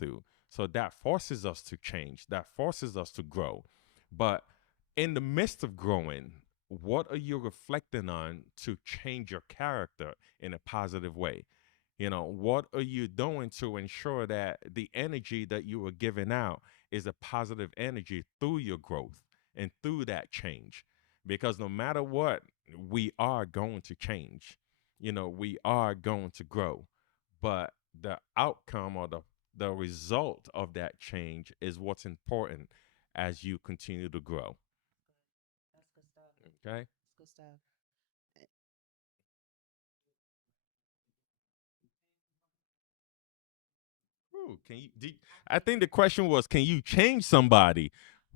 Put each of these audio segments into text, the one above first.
through. So that forces us to change, that forces us to grow. But in the midst of growing, what are you reflecting on to change your character in a positive way? What are you doing to ensure that the energy that you are giving out is a positive energy through your growth and through that change? Because no matter what, we are going to change. We are going to grow. But the outcome or the result of that change is what's important as you continue to grow. That's good stuff. Okay. That's good stuff. Ooh, I think the question was, can you change somebody?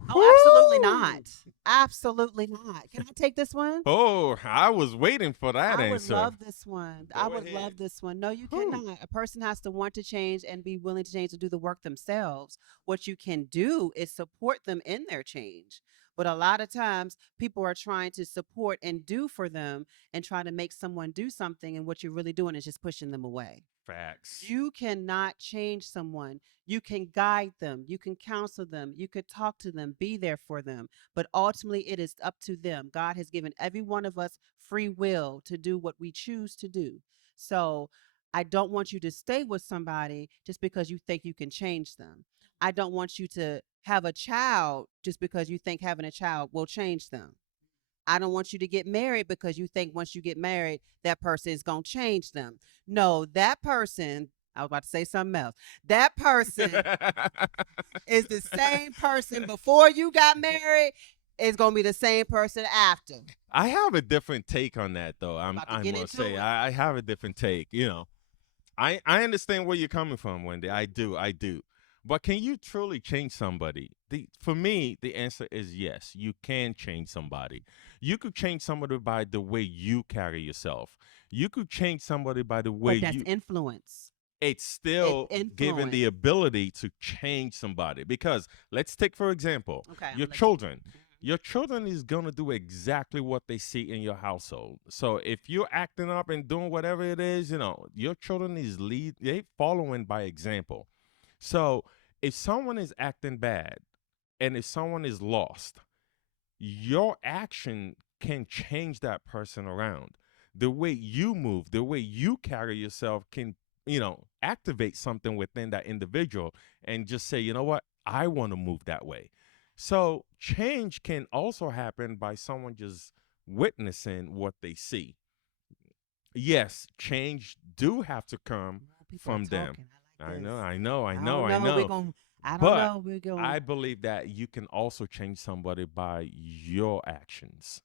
Oh, absolutely not. Woo! Absolutely not. Can I take this one? Oh, I was waiting for that I would answer. love this one. I Go would ahead. love this one. No, you Whew. cannot. A person has to want to change and be willing to change and do the work themselves. What you can do is support them in their change. But a lot of times people are trying to support and do for them and try to make someone do something. And what you're really doing is just pushing them away. Facts. You cannot change someone. You can guide them, you can counsel them, you could talk to them, be there for them. But ultimately, it is up to them. God has given every one of us free will to do what we choose to do. So I don't want you to stay with somebody just because you think you can change them. I don't want you to have a child just because you think having a child will change them. I don't want you to get married because you think once you get married, that person is going to change them. No, that person, I was about to say something else. That person is the same person before you got married, is going to be the same person after. I have a different take on that, though. We're about to I get must into say, it. I have a different take. I understand where you're coming from, Wendy. I do. But can you truly change somebody? For me, the answer is yes. You can change somebody. You could change somebody by the way you carry yourself. You could change somebody by the way But that's you. influence. It's It's still given influence. the ability to change somebody. Because let's take, for example, Okay, I'm your going to let you. children. Your children is going to do exactly what they see in your household. So if you're acting up and doing whatever it is, your children is they following by example. So if someone is acting bad and if someone is lost, your action can change that person around. The way you move, the way you carry yourself can, activate something within that individual and just say, you know what, I want to move that way. So change can also happen by someone just witnessing what they see. Yes, change do have to come Well, people are from them. talking. I I like know, this. I know, I I know, don't I know. We're know. going to, I don't But know. We're going I believe that you can also change somebody by your actions.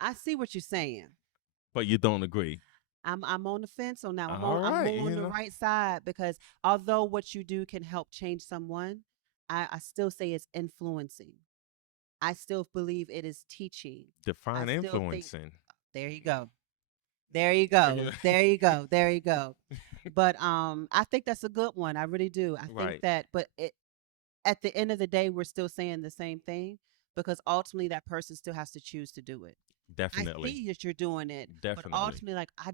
I see what you're saying. But you don't agree. I'm on the fence on now. All I'm right, more on the right side because although what you do can help change someone, I still say it's influencing. I still believe it is teaching. I define still think influencing. there you go. There you go. There you go. There you go. But I think that's a good one. I really do. I think Right. that but at the end of the day we're still saying the same thing because ultimately that person still has to choose to do it. I Definitely. see that you're doing it, but Definitely. ultimately, like I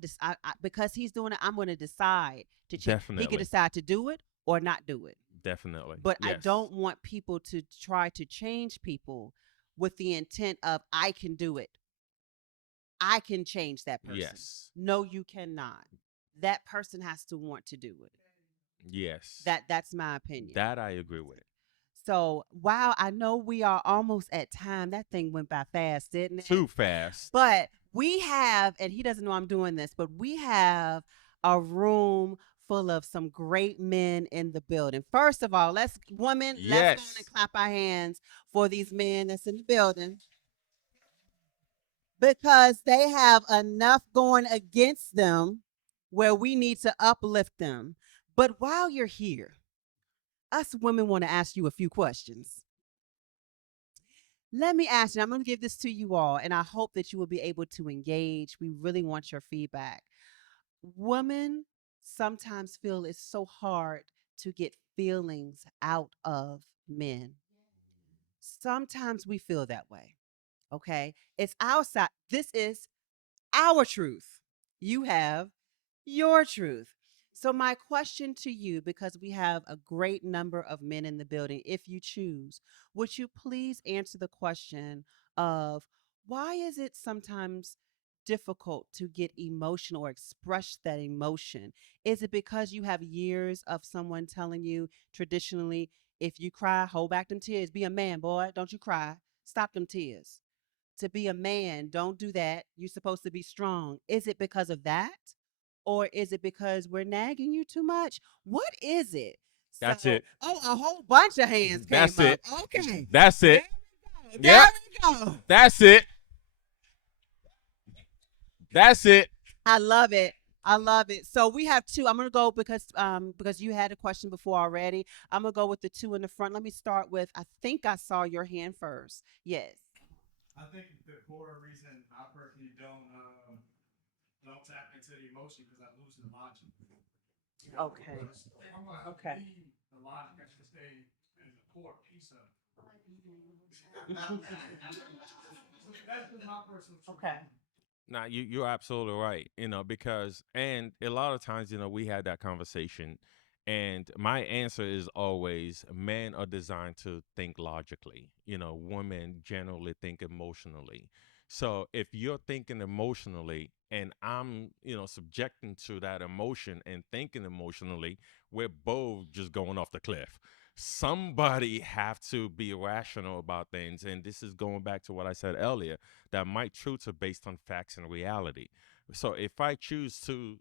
because he's doing it, I'm going to decide to change. He can Definitely. decide to do it or not do it. Definitely. But I Yes. don't want people to try to change people with the intent of I can do it. I can change that person. Yes. No, you cannot. That person has to want to do it. Yes. That's my opinion. That I agree with. So, wow, I know we are almost at time. That thing went by fast, didn't it? Too fast. But we have, and he doesn't know I'm doing this, but we have a room full of some great men in the building. First of all, let's go on and Yes. clap our hands for these men that's in the building because they have enough going against them where we need to uplift them. But while you're here, us women want to ask you a few questions. Let me ask you, I'm going to give this to you all, and I hope that you will be able to engage. We really want your feedback. Women sometimes feel it's so hard to get feelings out of men. Sometimes we feel that way. Okay. It's outside. This is our truth. You have your truth. So, my question to you, because we have a great number of men in the building, if you choose, would you please answer the question of why is it sometimes difficult to get emotional or express that emotion? Is it because you have years of someone telling you traditionally, if you cry, hold back them tears, be a man, boy, don't you cry, stop them tears? To be a man, don't do that. You're supposed to be strong. Is it because of that? Or is it because we're nagging you too much? What is it? That's So, it. oh, a whole bunch of hands came That's up. it. Okay. That's There it. we go. There Yep. we go. That's it. That's it. I love it. I love it. So we have two. I'm gonna go because you had a question before already. I'm gonna go with the two in the front. Let me start with I think I saw your hand first. Yes. I think the core reason I personally don't tap into the emotion because I lose the logic. You know, Okay. because if I'm gonna Okay. leave the logic, I should stay as a core piece of it. That's just my personal truth. Okay. Now you're absolutely right. Because and a lot of times, we had that conversation, and my answer is always men are designed to think logically. Women generally think emotionally. So if you're thinking emotionally and I'm, subjecting to that emotion and thinking emotionally, we're both just going off the cliff. Somebody have to be rational about things, and this is going back to what I said earlier, that my truths are based on facts and reality. So if I choose to,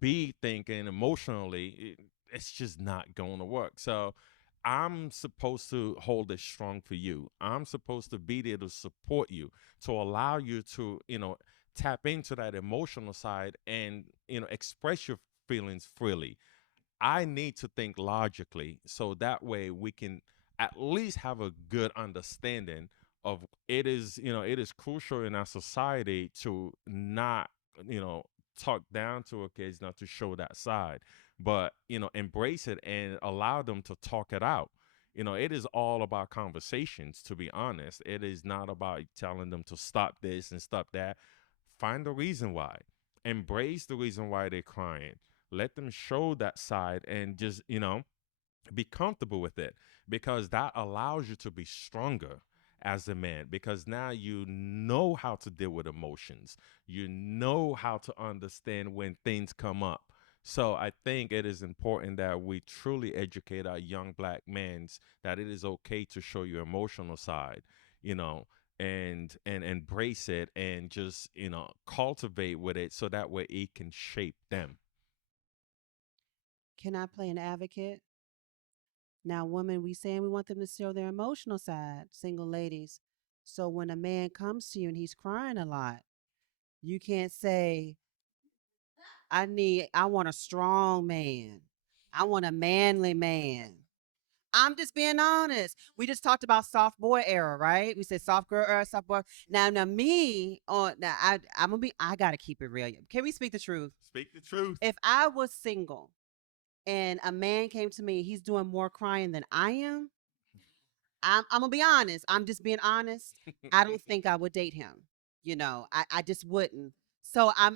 be thinking emotionally, it's just not going to work. So I'm supposed to hold it strong for you. I'm supposed to be there to support you, to allow you to, tap into that emotional side and, express your feelings freely. I need to think logically so that way we can at least have a good understanding of it is crucial in our society to not, talk down to our kids, not to show that side, but, embrace it and allow them to talk it out. It is all about conversations, to be honest. It is not about telling them to stop this and stop that. Find the reason why. Embrace the reason why they're crying. Let them show that side and just, be comfortable with it, because that allows you to be stronger as a man, because now you know how to deal with emotions. You know how to understand when things come up. So I think it is important that we truly educate our young black men that it is okay to show your emotional side, you know, and embrace it and just, cultivate with it so that way it can shape them. Can I play an advocate? Now, women, we saying we want them to show their emotional side, single ladies. So when a man comes to you and he's crying a lot, you can't say, I want a strong man. I want a manly man. I'm just being honest. We just talked about soft boy era, right? We said soft girl era, soft boy. Now me on now I'm gonna be I gotta keep it real. Can we speak the truth? Speak the truth. If I was single and a man came to me, he's doing more crying than I am, I'm gonna be honest. I'm just being honest. I don't think I would date him. I just wouldn't. So I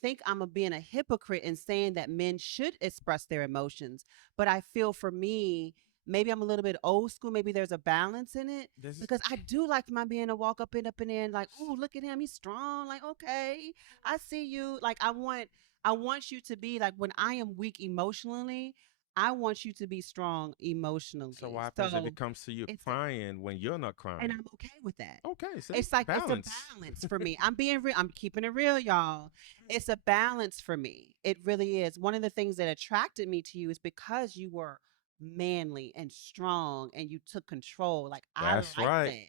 think I'm a being a hypocrite in saying that men should express their emotions. But I feel for me, maybe I'm a little bit old school. Maybe there's a balance in it This is because I do like my man to walk up and in like, oh, look at him, he's strong. Like, okay, I see you. Like, I want you to be like when I am weak emotionally. I want you to be strong so emotionally. what happens if So it comes to you it's crying when you're not and crying? I'm okay with that. Okay, see, It's a balance. balance for me. I'm being real. I'm keeping it real, y'all. It's a balance for me. It really is. One of the things that attracted me to you is because you were manly and strong and you took control. Like I That's like right.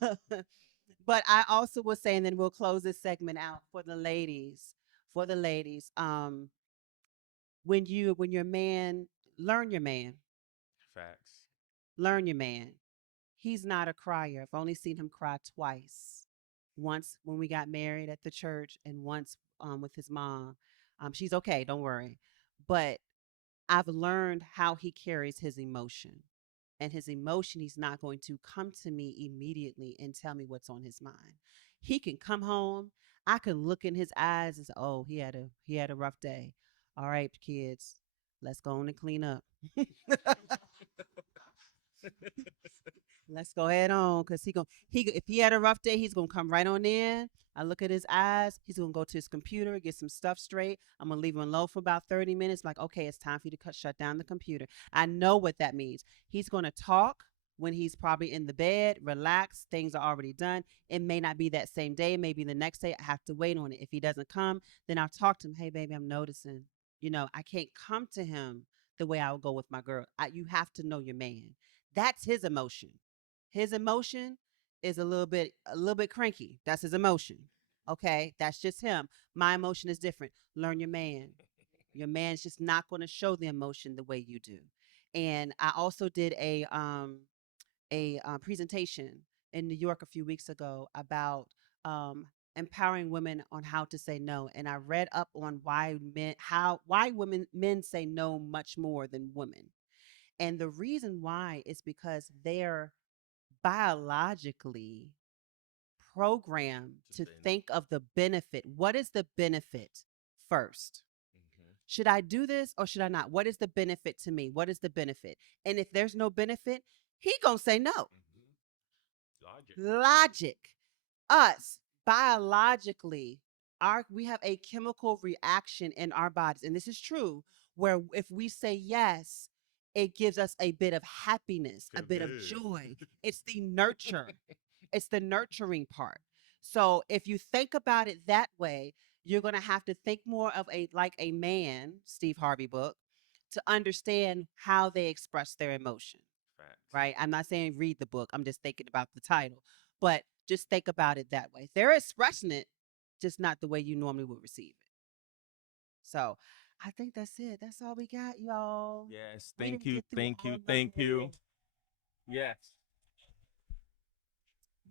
that. But I also was saying, then we'll close this segment out for the ladies. For the ladies, when your man, learn your man, Facts. learn your man. He's not a crier. I've only seen him cry twice. Once when we got married at the church, and once with his mom. She's okay, don't worry. But I've learned how he carries his emotion. And his emotion, he's not going to come to me immediately and tell me what's on his mind. He can come home. I can look in his eyes and say, "Oh, he had a rough day. All right, kids, let's go on and clean up. Let's go ahead on, cause if he had a rough day, he's gonna come right on in. I look at his eyes. He's gonna go to his computer, get some stuff straight. I'm gonna leave him alone for about 30 minutes. Like, okay, it's time for you to shut down the computer. I know what that means. He's gonna talk when he's probably in the bed, relax. Things are already done. It may not be that same day. Maybe the next day. I have to wait on it. If he doesn't come, then I'll talk to him. Hey, baby, I'm noticing. I can't come to him the way I would go with my girl. You have to know your man. That's his emotion. His emotion is a little bit cranky. That's his emotion. Okay, that's just him. My emotion is different. Learn your man. Your man's just not going to show the emotion the way you do. And I also did a presentation in New York a few weeks ago about empowering women on how to say no. And I read up on why men say no much more than women. And the reason why is because they're biologically programmed To to say no. think of the benefit. What is the benefit first? Should I do this or should I not? What is the benefit to me? What is the benefit? And if there's no benefit, he gonna say no. Logic. Logic. Us biologically, we have a chemical reaction in our bodies, and this is true, where if we say yes, it gives us a bit of happiness, a Come bit of here. joy. It's the nurture. It's the nurturing part. So if you think about it that way, you're going to have to think more of a like a man, Steve Harvey book, to understand how they express their emotion, Facts. right? I'm not saying read the book. I'm just thinking about the title. But just think about it that way. They're expressing it, just not the way you normally would receive it. So I think that's it. That's all we got, y'all. Yes. We Thank didn't you. get through Thank all you. of Thank you. it. Yes.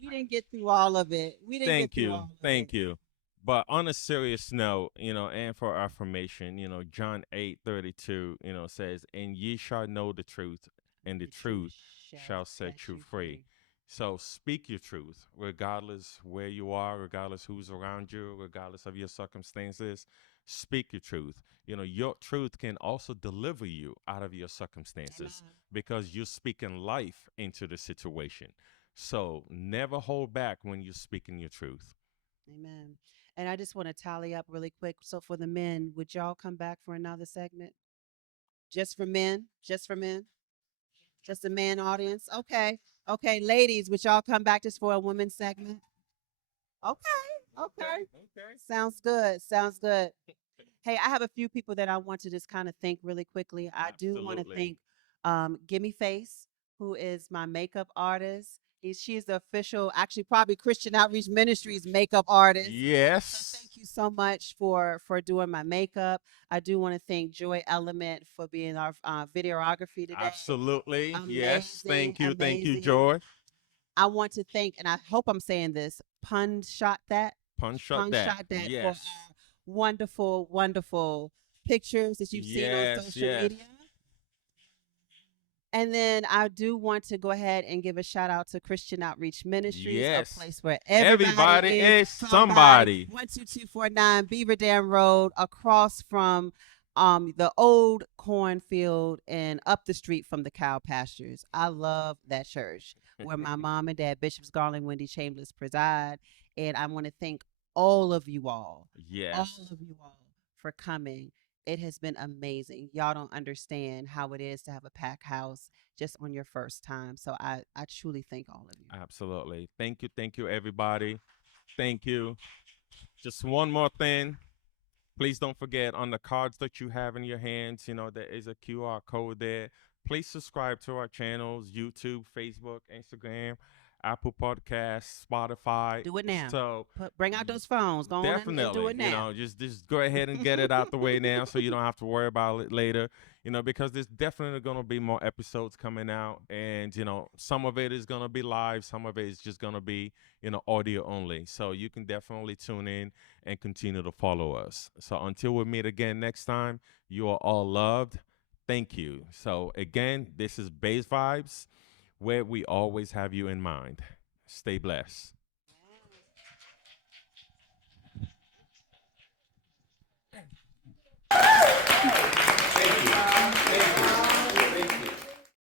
We didn't get through all of it. We didn't get Thank through you. all of it. Thank you. But on a serious note, and for affirmation, John 8:32, says, "And ye shall know the truth, and the The truth truth shall set set you you free." free. So speak your truth, regardless where you are, regardless who's around you, regardless of your circumstances. Speak your truth. Your truth can also deliver you out of your circumstances Amen. because you're speaking life into the situation. So never hold back when you're speaking your truth. Amen. And I just want to tally up really quick. So for the men, would y'all come back for another segment? Just for men? Just for men? Just a man audience? Okay. Okay, ladies, would y'all come back just for a women's segment? Okay. Okay. Okay. Sounds good. Sounds good. Hey, I have a few people that I want to just kind of thank really quickly. I do want to Absolutely. thank Gimme Face, who is my makeup artist. She's the official, actually probably Christian Outreach Ministries makeup artist. So Yes. thank you so much for doing my makeup. I do want to thank Joy Element for being our videography today. Absolutely. Yes. Amazing, Thank you. Thank you, amazing. Joy. I want to thank, and I hope I'm saying this, Punch shot Pun that. Shot that for Yes. our wonderful, wonderful pictures that you've seen on Yes. social Yes. media. And then I do want to go ahead and give a shout out to Christian Outreach Ministries, a Yes. place where Everybody everybody is is somebody. somebody. 12249 Beaver Dam Road, across from the old cornfield and up the street from the cow pastures. I love that church where my mom and dad, Bishops Garland, Wendy Chambers, preside. And I want to thank all Yes. of you all for coming. It has been amazing. Y'all don't understand how it is to have a packed house just on your first time. So I truly thank all of you. Absolutely. Thank you. Thank you, everybody. Thank you. Just one more thing. Please don't forget on the cards that you have in your hands, there is a QR code there. Please subscribe to our channels: YouTube, Facebook, Instagram, Apple Podcasts, Spotify. Do it now. So Bring out those phones. Go on and do definitely, it now. just go ahead and get it out the way now so you don't have to worry about it later, because there's definitely going to be more episodes coming out. And, some of it is going to be live, some of it is just going to be, audio only. So you can definitely tune in and continue to follow us. So until we meet again next time, you are all loved. Thank you. So again, this is Base Vibes, where we always have you in mind. Stay blessed. Dang.